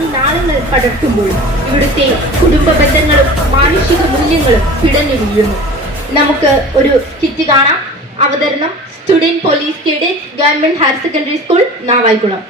ഈ നാളങ്ങൾ പടർത്തുമ്പോൾ ഇവിടുത്തെ കുടുംബ ബന്ധങ്ങളും മാനുഷിക മൂല്യങ്ങളും പിടഞ്ഞു വീഴുന്നു. നമുക്ക് ഒരു സ്കിറ്റ് കാണാം. അവതരണം student police cadet government higher secondary school Navaikulam.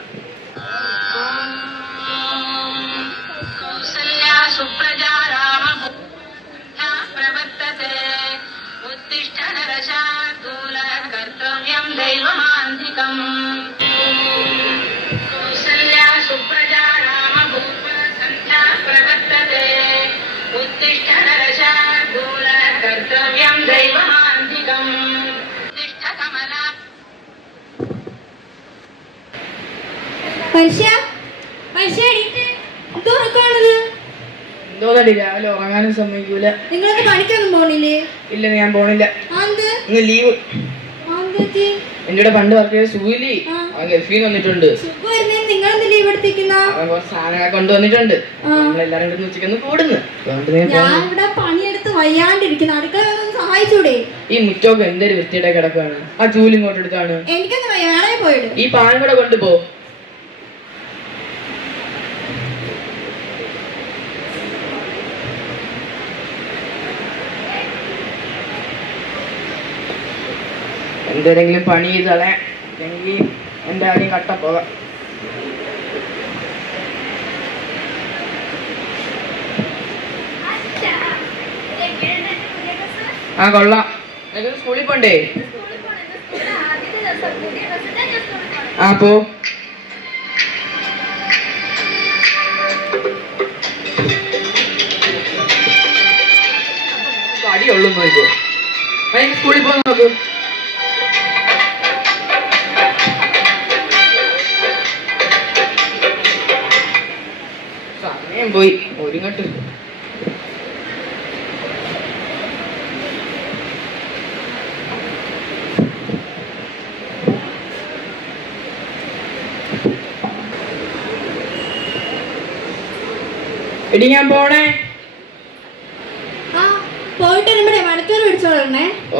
രാവിലെ ഉറങ്ങാനും സമ്മതിക്കൂല. നിങ്ങൾക്ക് പണിക്കൊന്നും പോണില്ലേ? ഇല്ല, ഞാൻ പോണില്ല. ഇന്ന് ലീവ്. എന്റെ പണ്ട് വർക്ക് ചെയ്ത സൂലി ഗൾഫിൽ നിന്ന് വന്നിട്ടുണ്ട്. സാധനങ്ങൾ കൊണ്ടുവന്നിട്ടുണ്ട്. നമ്മളെല്ലാരും കൂടി ഉച്ചയ്ക്കൊന്ന് കൂടുന്നു. പണിയെടുത്ത് വയ്യാണ്ടിരിക്കുന്നു. അടുക്കള സഹായിച്ചൂടെ? ഈ മുറ്റമൊക്കെ എന്തൊരു വൃത്തിയുടെ കിടക്കാണ്. ആ ചൂല് ഇങ്ങോട്ട് എടുത്താണ്. എനിക്കൊന്ന് വയ്യാതെ പോയിട്ട് ഈ പാൻ കൂടെ കൊണ്ടുപോ. എന്തെങ്കിലും പണി ചെയ്തളെ, അല്ലെങ്കിൽ എൻ്റെ കാര്യം കട്ടപ്പോകാം. ആ കൊള്ളാം. നിനക്ക് സ്കൂളിൽ പോണ്ടേ? ആ പോ. അടിയുള്ളൂ നോക്കൂ. സ്കൂളിൽ പോ നോക്കൂ. സമയം പോയി. ഒരുങ്ങട്ട് എടി ഞാൻ പോണേ.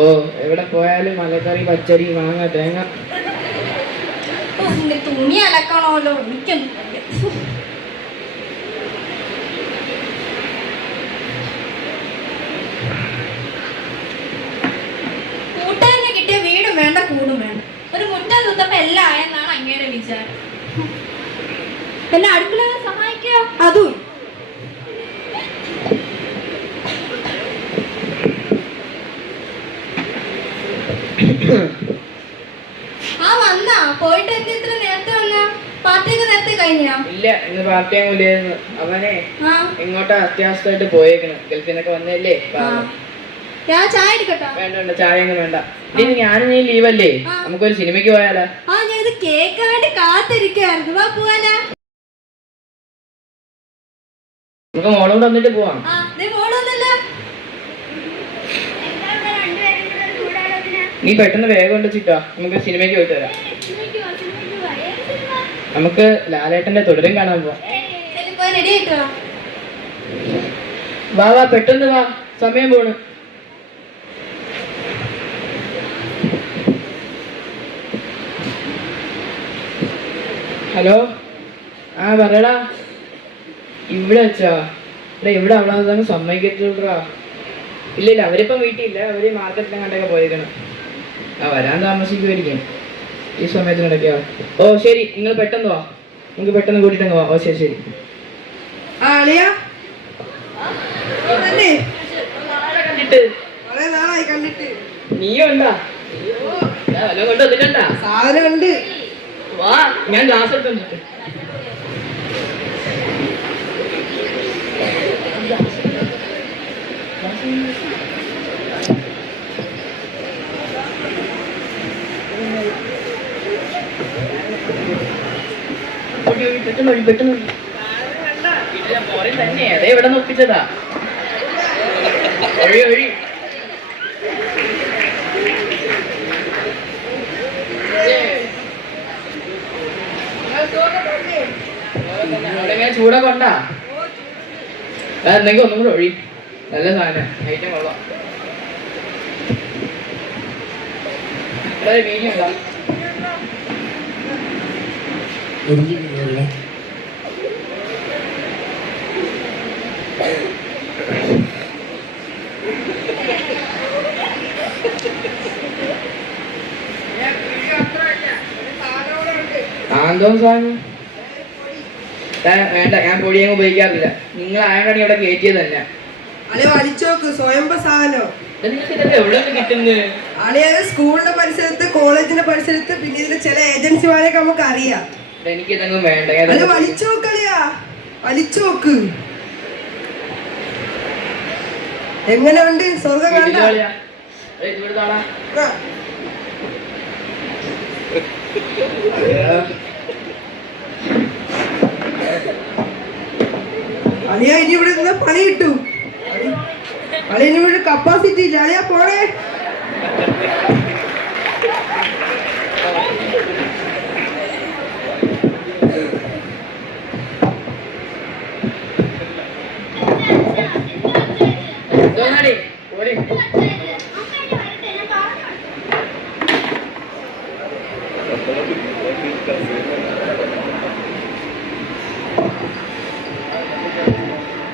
ഓ, എവിടെ പോയാലും മലക്കറി, പച്ചരി, മാങ്ങ, തേങ്ങ. തുണി അലക്കണമല്ലോ. എനിക്കൊന്നും കൂട്ടുകാരനെ കിട്ടിയ വീടും വേണ്ട, കൂടും വേണ്ട. ഒരു മുറ്റം തൂത്തപ്പോ എല്ലാം ആയെന്നാണ് അങ്ങയുടെ വിചാരം. പിന്നെ അടുക്കള സഹായിക്കോ? അതും പോയിട്ട് ഇത്ര നേരത്തെ വന്ന പാർട്ടിയൊക്കെ നേരത്തെ കഴിഞ്ഞാ? ഇല്ല, ഇന്ന് പാർട്ടി ആകൂലായിരുന്നു. അവനെ എങ്ങോട്ടാ അത്യാവശ്യമായിട്ട് പോയേക്കണം. ഗൾഫിന്നൊക്കെ വന്നല്ലേ. ചായ എടുക്കട്ടോ? വേണ്ട വേണ്ട, ചായ ഒന്നും വേണ്ട. ഇനി ഞാനും നീ ലീവല്ലേ, നമുക്കൊരു സിനിമയ്ക്ക് പോയാലോ? ആ, ഞാൻ ഇത് കേൾക്കാൻ വേണ്ടി കാത്തിരിക്കായിരുന്നു. വാ പോവാനാ? നമുക്ക് മോളും കൂടെ വന്നിട്ട് പോവാം. നീ പെട്ടെന്ന് വേഗം കൊണ്ട് ചിട്ടോ, നമുക്ക് സിനിമയ്ക്ക് പോയിട്ട് വരാം. നമുക്ക് ലാലേട്ടന്റെ തുടരും കാണാൻ പോവാം. വാ വാ, പെട്ടെന്ന് വാ, സമയം പോണ്. ഹലോ, ആ പറയടാ. ഇവിടെ വെച്ചാ? ഇവിടെ അവളെ സമ്മതിക്കട്ടാ. ഇല്ല ഇല്ല, അവരിപ്പം വീട്ടിലില്ല. അവര് മാർക്കറ്റിലും കണ്ടൊക്കെ പോയേക്കണം. ആ, വരാൻ താമസിക്കുമായിരിക്കും. ഈ സമയത്തിനിടയ്ക്കാ. ഓ ശരി, നിങ്ങൾ പെട്ടെന്ന് വാ. നിങ്ങൾക്ക് പെട്ടെന്ന് കൂട്ടിട്ടങ്ങ് വാ. ഓ ശരി ശരി. കണ്ടിട്ട് നീയോ ഉണ്ടാ? വല്ലതും കൊണ്ട് വന്നിട്ടുണ്ടാ? സാധനം ഉണ്ട്. വാ, ഞാൻ ഗ്ലാസ് എടുത്തിട്ട്. പെട്ടെന്ന് തന്നെ അതേ ഇവിടെ നോക്കിച്ചതാ. ഒഴി ഒഴി. ചൂടൊക്കെ ഉണ്ടാ? എന്തെങ്കിലും ഒന്നും കൂടെ ഒഴി. നല്ല സാധനം, ഐറ്റം കൊള്ളാം. വീഞ്ഞുണ്ടോ? എന്തോ സാധനം? വേണ്ട, ഞാൻ പൊടിയങ്ങ് ഉപയോഗിക്കാറില്ല. നിങ്ങൾ ആയതാണ് ഇവിടെ കയറ്റിയത് തന്നെ. അളിയ വലിച്ചോക്ക് സ്വയംഭ സാധനം. നിങ്ങൾക്ക് ഇതൊക്കെ എവിടെ നിന്ന് കിട്ടുന്നത്? അളിയത് സ്കൂളിന്റെ പരിസരത്ത്, കോളേജിന്റെ പരിസരത്ത്, പിന്നെ ഇതിന്റെ ചില ഏജൻസിമാരെയൊക്കെ നമുക്ക് അറിയാം. എനിക്ക് ഇതൊന്നും വേണ്ട. അളിയ വലിച്ചോക്ക്, അളിയാ വലിച്ചോക്ക്. എങ്ങനെയുണ്ട്? സ്വർഗം കണ്ട? അളിയ ഇനി ഇവിടെ നിന്ന് പണി കിട്ടും. അളിയന് ഇവിടെ കപ്പാസിറ്റി ഇല്ല. അളിയ പോണേ.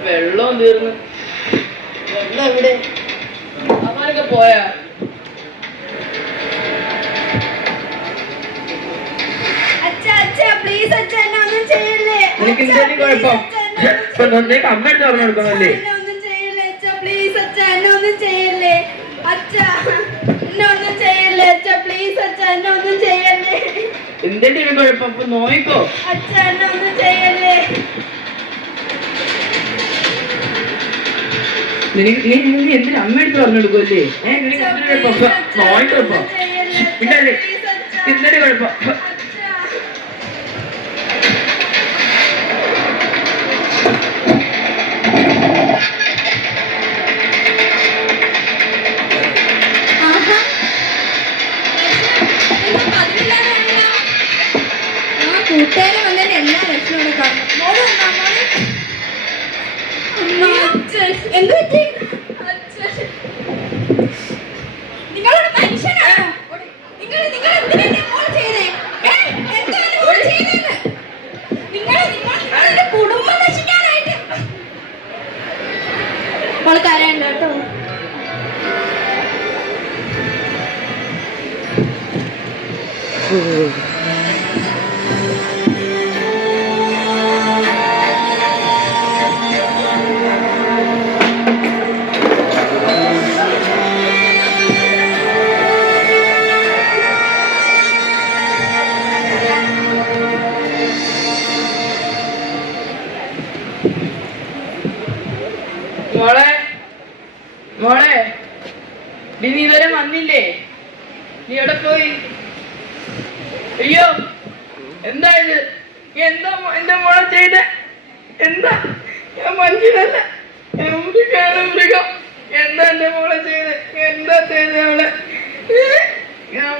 വെള്ളം തീർന്നു. വെള്ളം എവിടെ? അവരൊക്കെ പോയാ? നിനക്ക് എന്തെങ്കിലും കുഴപ്പം? അമ്മ എടുത്ത് പറഞ്ഞു കൊടുക്കണല്ലേ? എന്തെങ്കിലും കുഴപ്പം? അപ്പൊ നോയിക്കോ. നീ എന്തിനാ അമ്മ എടുത്ത് പറഞ്ഞു കൊടുക്കുമല്ലേ? നിനക്ക് എന്തൊരു കുഴപ്പം? നോയിക്കോപ്പോ. ഇല്ലല്ലേ എന്തൊരു കുഴപ്പം? കൂട്ടുകാരെ വന്നതിന് എല്ലാ ലക്ഷണവും കാണും. എന്ത് പറ്റി? നിങ്ങളൊരു മനുഷ്യനാണോ? നിങ്ങൾ എന്തിനാ മോൾ ചെയ്തേ? മോൾ ചെയ്തേന്ന് നിങ്ങളുടെ കുടുംബം നശിക്കാനായിട്ട്. മോൾ കരയണ്ട കേട്ടോ. മോളെ, മോളെ, നീ ഇതുവരെ വന്നില്ലേ? നീ എവിടെ പോയി? അയ്യോ, എന്താ ഇത്? എന്താ എന്റെ മോളെ ചെയ്ത? എന്താ? ഞാൻ മനുഷ്യനല്ല, മൃഗം. എന്താ എന്റെ മോളെ ചെയ്ത്? എന്താ ചെയ്ത അവളെ? ഞാൻ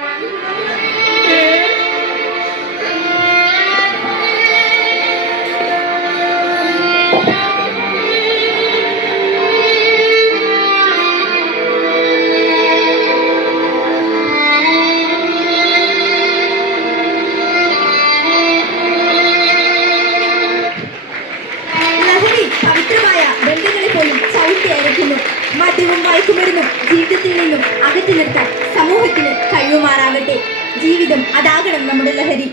മദ്യവും മയക്കുമരുന്നും ജീവിതത്തിൽ നിന്നും അകറ്റി നിർത്താൻ സമൂഹത്തിന് കഴിയുമാറാകട്ടെ. ജീവിതം അതാകണം നമ്മുടെ ലഹരി.